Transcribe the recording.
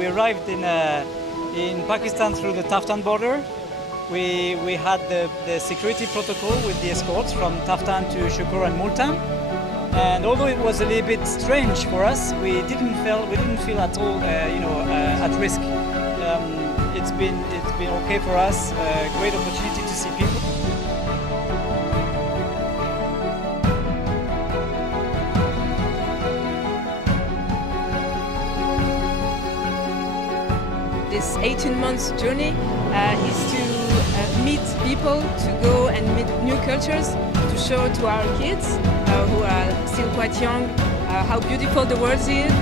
We arrived in Pakistan through the Taftan border. We had the security protocol with the escorts from Taftan to Shukur and Multan. And although it was a little bit strange for us, we didn't feel at all at risk. It's been okay for us. Great opportunity to see people. This 18 months journey is to meet people, to go and meet new cultures, to show to our kids who are still quite young how beautiful the world is.